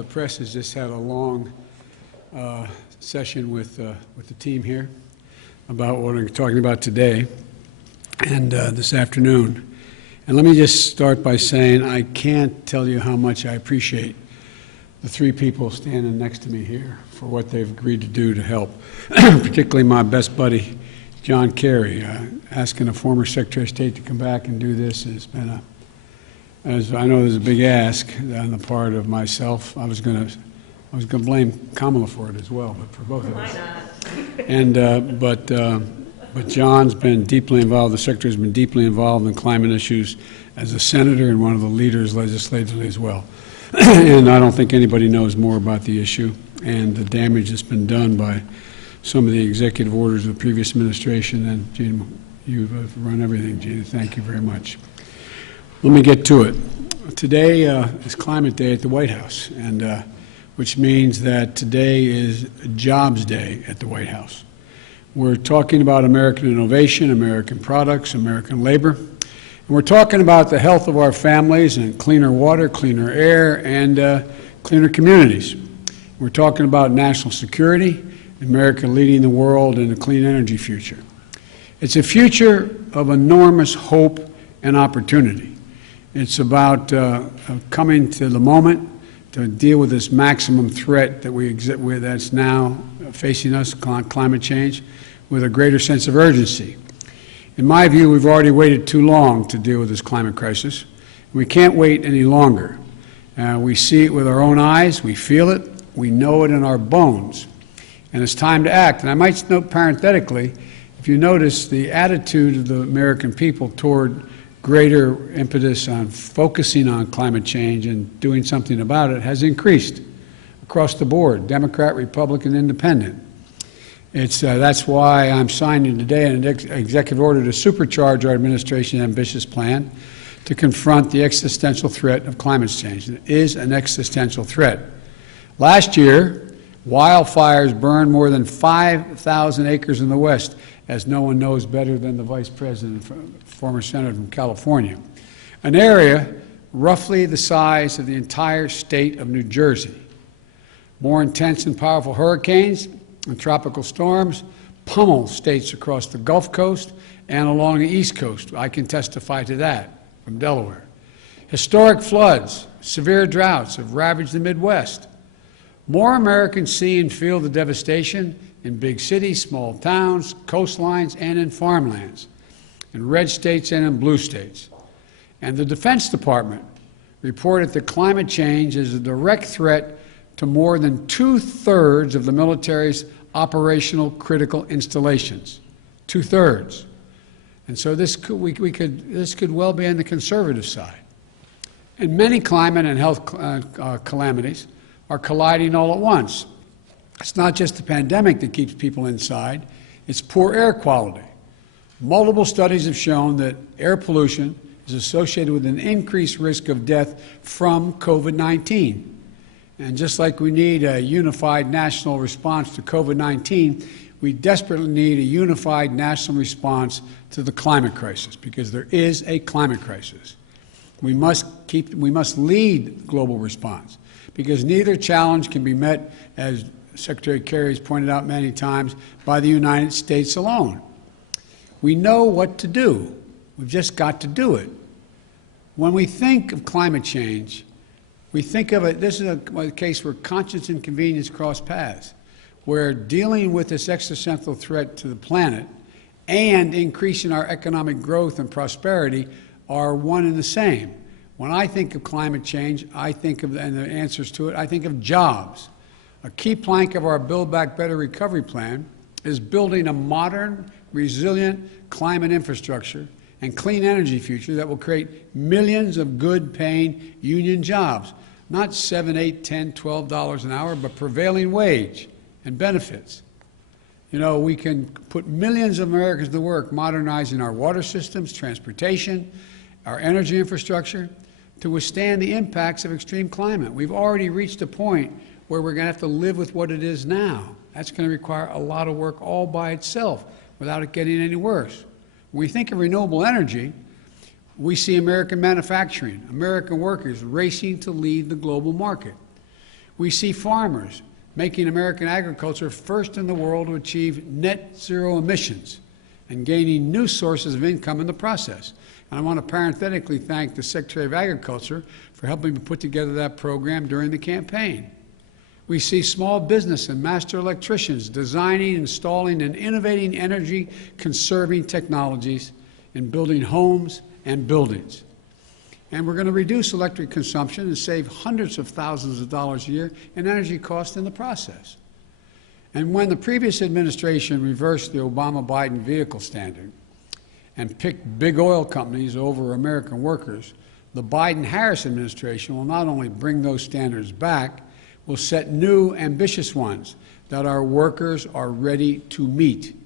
The press has just had a long session with the team here about what we're talking about today and this afternoon. And let me just start by saying I can't tell you how much I appreciate the three people standing next to me here for what they've agreed to do to help, particularly my best buddy, John Kerry. Asking a former Secretary of State to come back and do this has been as I know there's a big ask on the part of myself. I was going to blame Kamala for it as well, but for both of us. And but John's been deeply involved. The Secretary's been deeply involved in climate issues as a senator and one of the leaders legislatively as well. And I don't think anybody knows more about the issue and the damage that's been done by some of the executive orders of the previous administration. And Gina, you've run everything, Gina. Thank you very much. Let me get to it. Today is Climate Day at the White House, and which means that today is Jobs Day at the White House. We're talking about American innovation, American products, American labor. And we're talking about the health of our families and cleaner water, cleaner air, and cleaner communities. We're talking about national security, America leading the world in a clean energy future. It's a future of enormous hope and opportunity. It's about coming to the moment to deal with this maximum threat that that's now facing us, climate change, with a greater sense of urgency. In my view, we've already waited too long to deal with this climate crisis. We can't wait any longer. We see it with our own eyes, we feel it, we know it in our bones, and it's time to act. And I might note parenthetically, if you notice, the attitude of the American people toward greater impetus on focusing on climate change and doing something about it has increased across the board, Democrat, Republican, Independent. That's why I'm signing today an executive order to supercharge our administration's ambitious plan to confront the existential threat of climate change. It is an existential threat. Last year, wildfires burned more than 5,000 acres in the West, as no one knows better than the Vice President, former Senator from California, an area roughly the size of the entire state of New Jersey. More intense and powerful hurricanes and tropical storms pummel states across the Gulf Coast and along the East Coast. I can testify to that from Delaware. Historic floods, severe droughts have ravaged the Midwest. More Americans see and feel the devastation in big cities, small towns, coastlines, and in farmlands, in red states and in blue states. And the Defense Department reported that climate change is a direct threat to more than 2/3 of the military's operational critical installations. 2/3. And so this could well be on the conservative side. And many climate and health calamities are colliding all at once. It's not just the pandemic that keeps people inside, it's poor air quality. Multiple studies have shown that air pollution is associated with an increased risk of death from COVID-19. And just like we need a unified national response to COVID-19, we desperately need a unified national response to the climate crisis, because there is a climate crisis. We must lead global response, because neither challenge can be met, as Secretary Kerry has pointed out many times, by the United States alone. We know what to do. We've just got to do it. When we think of climate change, we think of it, this is a case where conscience and convenience cross paths, where dealing with this existential threat to the planet and increasing our economic growth and prosperity are one and the same. When I think of climate change, I think of, and the answers to it, I think of jobs. A key plank of our Build Back Better recovery plan is building a modern, resilient climate infrastructure and clean energy future that will create millions of good-paying union jobs, not $7, $8, $10, $12 an hour, but prevailing wage and benefits. You know, we can put millions of Americans to work modernizing our water systems, transportation, our energy infrastructure to withstand the impacts of extreme climate. We've already reached a point where we're going to have to live with what it is now. That's going to require a lot of work all by itself without it getting any worse. When we think of renewable energy, we see American manufacturing, American workers racing to lead the global market. We see farmers making American agriculture first in the world to achieve net zero emissions and gaining new sources of income in the process. And I want to parenthetically thank the Secretary of Agriculture for helping me put together that program during the campaign. We see small business and master electricians designing, installing, and innovating energy-conserving technologies in building homes and buildings. And we're going to reduce electric consumption and save hundreds of thousands of dollars a year in energy costs in the process. And when the previous administration reversed the Obama-Biden vehicle standard and picked big oil companies over American workers, the Biden-Harris administration will not only bring those standards back, will set new, ambitious ones that our workers are ready to meet.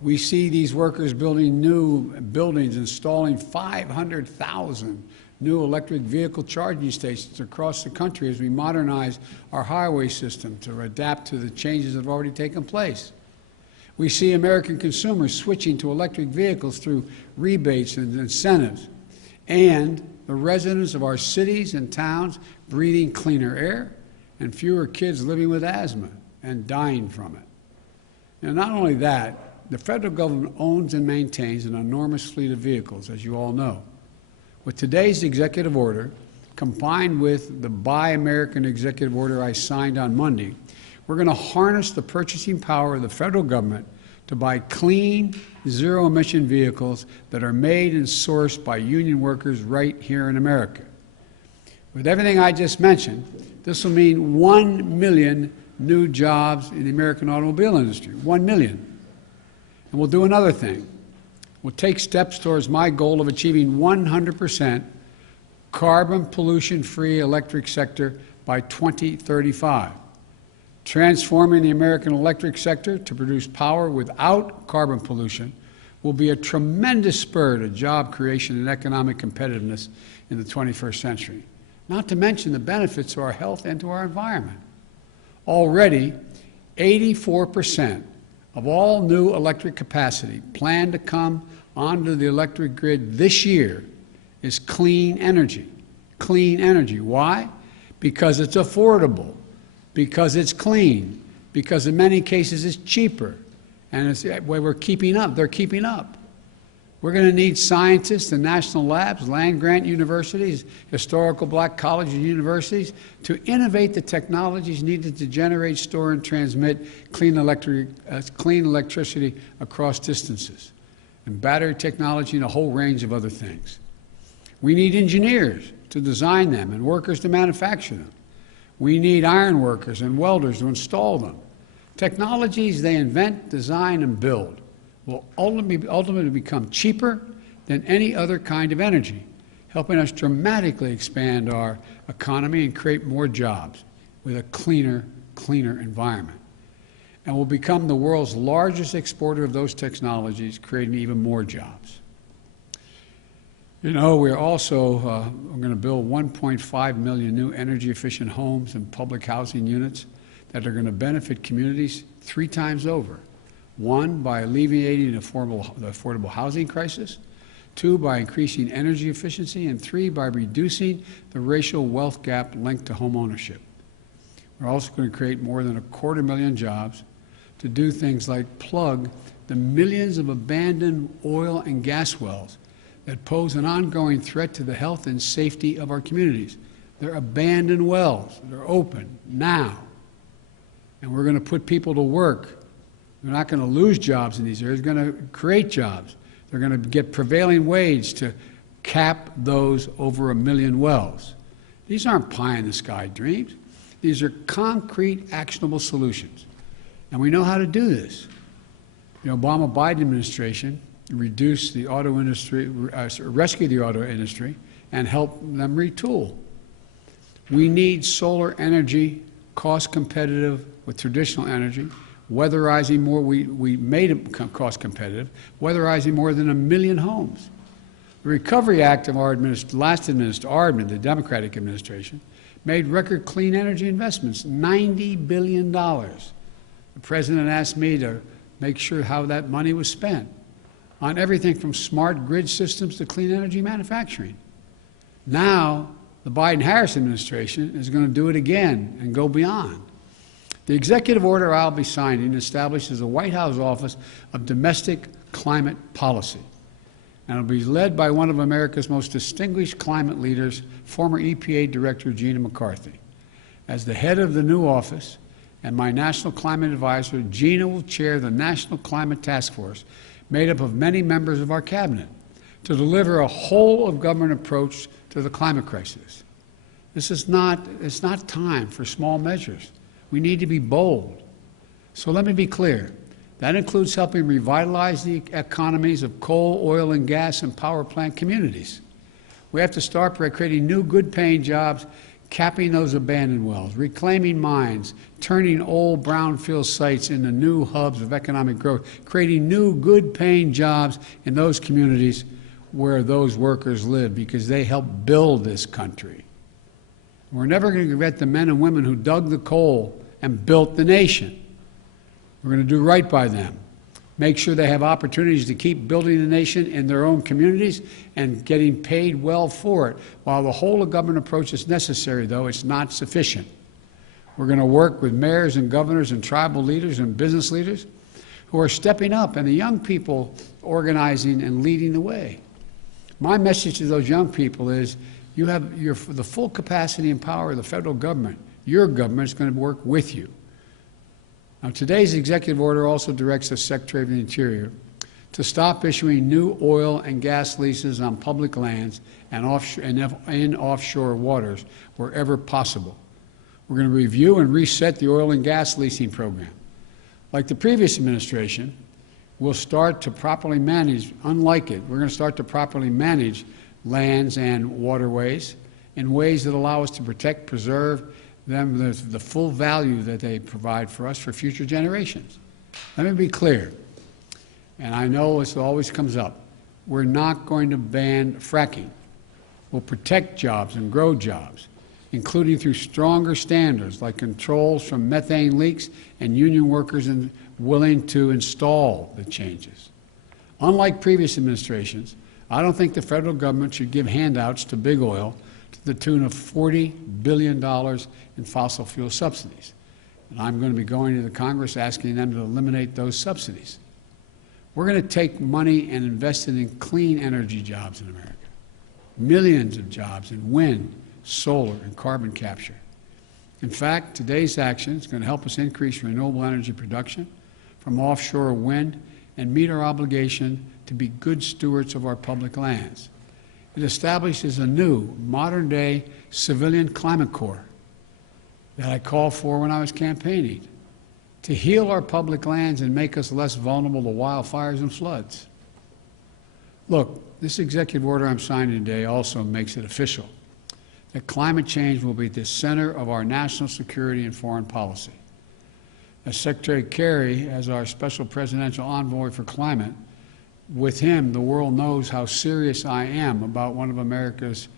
We see these workers building new buildings, installing 500,000 new electric vehicle charging stations across the country as we modernize our highway system to adapt to the changes that have already taken place. We see American consumers switching to electric vehicles through rebates and incentives, and the residents of our cities and towns breathing cleaner air and fewer kids living with asthma and dying from it. And not only that, the federal government owns and maintains an enormous fleet of vehicles, as you all know. With today's executive order, combined with the Buy American executive order I signed on Monday, we're going to harness the purchasing power of the federal government to buy clean, zero-emission vehicles that are made and sourced by union workers right here in America. With everything I just mentioned, this will mean 1 million new jobs in the American automobile industry, 1 million. And we'll do another thing. We'll take steps towards my goal of achieving 100% carbon pollution-free electric sector by 2035, transforming the American electric sector to produce power without carbon pollution will be a tremendous spur to job creation and economic competitiveness in the 21st century, not to mention the benefits to our health and to our environment. Already, 84% of all new electric capacity planned to come onto the electric grid this year is clean energy. Clean energy. Why? Because it's affordable, because it's clean, because in many cases it's cheaper, and it's where we're keeping up. They're keeping up. We're going to need scientists and national labs, land-grant universities, historical black colleges and universities to innovate the technologies needed to generate, store, and transmit clean electricity across distances, and battery technology and a whole range of other things. We need engineers to design them and workers to manufacture them. We need iron workers and welders to install them. Technologies they invent, design, and build will ultimately become cheaper than any other kind of energy, helping us dramatically expand our economy and create more jobs with a cleaner environment. And we'll become the world's largest exporter of those technologies, creating even more jobs. You know, we're also going to build 1.5 million new energy-efficient homes and public housing units that are going to benefit communities 3 times over. 1, by alleviating the affordable housing crisis. 2, by increasing energy efficiency. And 3, by reducing the racial wealth gap linked to home ownership. We're also going to create more than 250,000 jobs to do things like plug the millions of abandoned oil and gas wells that pose an ongoing threat to the health and safety of our communities. They're abandoned wells. They're open now. And we're going to put people to work. They're not going to lose jobs in these areas. They're going to create jobs. They're going to get prevailing wage to cap those over 1 million wells. These aren't pie-in-the-sky dreams. These are concrete, actionable solutions. And we know how to do this. The Obama-Biden administration reduced the auto industry, rescued the auto industry, and helped them retool. We need solar energy, cost competitive with traditional energy, weatherizing more, we made it cost competitive, weatherizing more than 1 million homes. The Recovery Act of our the Democratic administration, made record clean energy investments, $90 billion. The President asked me to make sure how that money was spent on everything from smart grid systems to clean energy manufacturing. Now, the Biden-Harris administration is going to do it again and go beyond. The executive order I'll be signing establishes the White House Office of Domestic Climate Policy, and it'll be led by one of America's most distinguished climate leaders, former EPA Director Gina McCarthy. As the head of the new office and my National Climate Advisor, Gina will chair the National Climate Task Force, made up of many members of our cabinet, to deliver a whole-of-government approach to the climate crisis. It's not time for small measures. We need to be bold. So let me be clear. That includes helping revitalize the economies of coal, oil, and gas and power plant communities. We have to start by creating new good-paying jobs, capping those abandoned wells, reclaiming mines, turning old brownfield sites into new hubs of economic growth, creating new good-paying jobs in those communities where those workers live, because they help build this country. We're never going to forget the men and women who dug the coal and built the nation. We're going to do right by them, make sure they have opportunities to keep building the nation in their own communities and getting paid well for it. While the whole-of-government approach is necessary, though, it's not sufficient. We're going to work with mayors and governors and tribal leaders and business leaders who are stepping up, and the young people organizing and leading the way. My message to those young people is you have the full capacity and power of the federal government. Your government is going to work with you. Now, today's executive order also directs the Secretary of the Interior to stop issuing new oil and gas leases on public lands and in offshore waters wherever possible. We're going to review and reset the oil and gas leasing program. Like the previous administration, we'll start to properly manage, unlike it, we're going to start to properly manage lands and waterways in ways that allow us to protect, preserve them, the full value that they provide for us for future generations. Let me be clear, and I know this always comes up, we're not going to ban fracking. We'll protect jobs and grow jobs, including through stronger standards like controls from methane leaks and union workers willing to install the changes. Unlike previous administrations, I don't think the federal government should give handouts to big oil to the tune of $40 billion in fossil fuel subsidies. And I'm going to be going to the Congress asking them to eliminate those subsidies. We're going to take money and invest it in clean energy jobs in America. Millions of jobs in wind, solar, and carbon capture. In fact, today's action is going to help us increase renewable energy production from offshore wind and meet our obligation to be good stewards of our public lands. It establishes a new, modern-day civilian climate corps that I called for when I was campaigning to heal our public lands and make us less vulnerable to wildfires and floods. Look, this executive order I'm signing today also makes it official that climate change will be at the center of our national security and foreign policy. As Secretary Kerry, as our special presidential envoy for climate, with him, the world knows how serious I am about one of America's